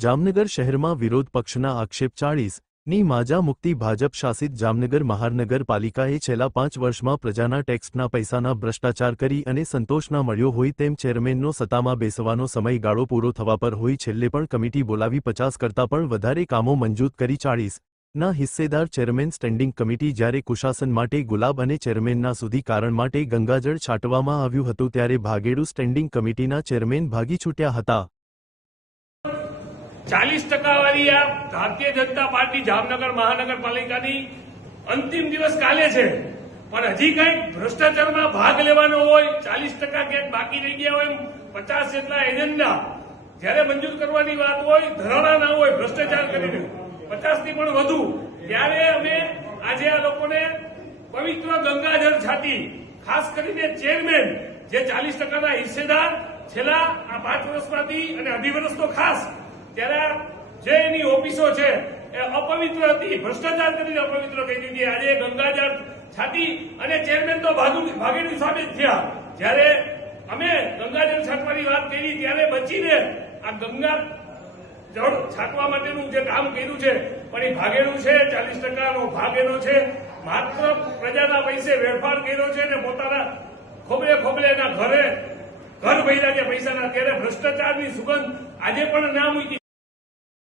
જામનગર શહેરમાં વિરોધ પક્ષના આક્ષેપ 40ની માજા મુક્તિ ભાજપ શાસિત જામનગર મહાનગરપાલિકાએ છેલ્લા 5 વર્ષમાં પ્રજાના ટેક્સના પૈસાના ભ્રષ્ટાચાર કરી અને સંતોષ ન મળ્યો હોય તેમ ચેરમેનનો સત્તામાં બેસવાનો સમયગાળો પૂરો થવા પર હોય છેલ્લે પણ કમિટી બોલાવી 50 કરતાં પણ વધારે કામો મંજૂર કરી 40ના હિસ્સેદાર ચેરમેન સ્ટેન્ડિંગ કમિટી જ્યારે કુશાસન માટે ગુલાબ અને ચેરમેનના સુધી કારણ માટે ગંગાજળ છાંટવામાં આવ્યું હતું ત્યારે ભાગેડુ સ્ટેન્ડિંગ કમિટીના ચેરમેન ભાગી છૂટ્યા હતા। 40% વાળી આ ભારતીય જનતા પાર્ટી જામનગર મહાનગરપાલિકાની અંતિમ દિવસ કાલે છે, પણ હજી કંઈક ભ્રષ્ટાચારમાં ભાગ લેવાનો હોય, 40% ક્યાંક બાકી રહી ગયા હોય, 50 જેટલા એજન્ડા જ્યારે મંજૂર કરવાની વાત હોય, ધરાણા ના હોય, ભ્રષ્ટાચાર કરીને 50 થી પણ વધુ, ત્યારે અમે આજે આ લોકોને પવિત્ર ગંગાજળ છાતી, ખાસ કરીને ચેરમેન જે 40%ના હિસ્સેદાર છેલ્લા આ 5 વર્ષમાંથી અને અઢી વર્ષ તો ખાસ, ત્યારે જે એની ઓફિસો છે એ અપવિત્ર હતી, ભ્રષ્ટાચાર કરીને અપવિત્ર કહી દીધી। આજે ગંગાજળ છાતી અને ચેરમેન તો ભાગેડુ સાબિત થયા। જ્યારે અમે ગંગાજળ છાંટવાની વાત કરી ત્યારે બચીને આ ગંગા જળ છાંટવા માટેનું જે કામ કર્યું છે, પણ એ ભાગેડુ છે, 40%નો ભાગ એનો છે, માત્ર પ્રજાના પૈસે વેડફાટ કર્યો છે ને પોતાના ખોબલે એના ઘર ભર્યા છે પૈસાના, ત્યારે ભ્રષ્ટાચારની સુગંધ આજે પણ ના મૂકી।